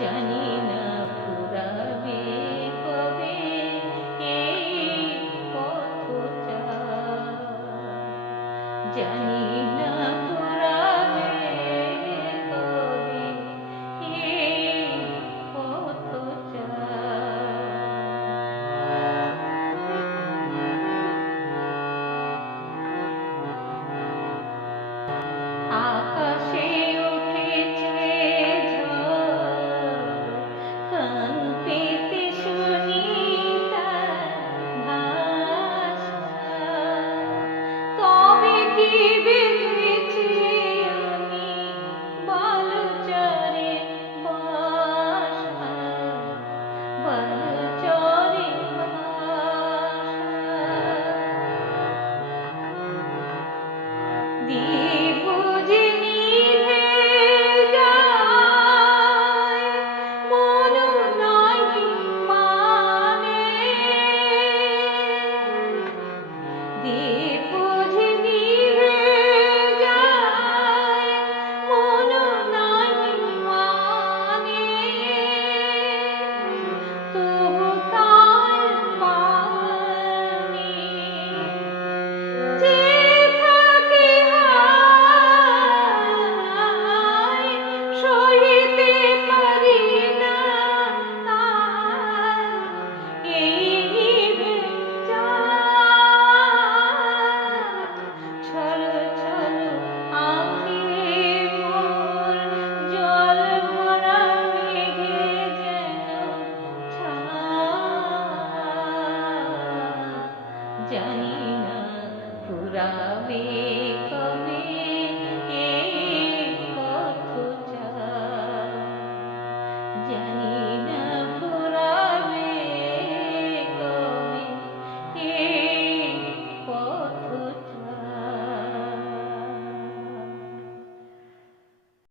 জানি না পুরাবে কবে এই পথটা জানি জানি না পুরা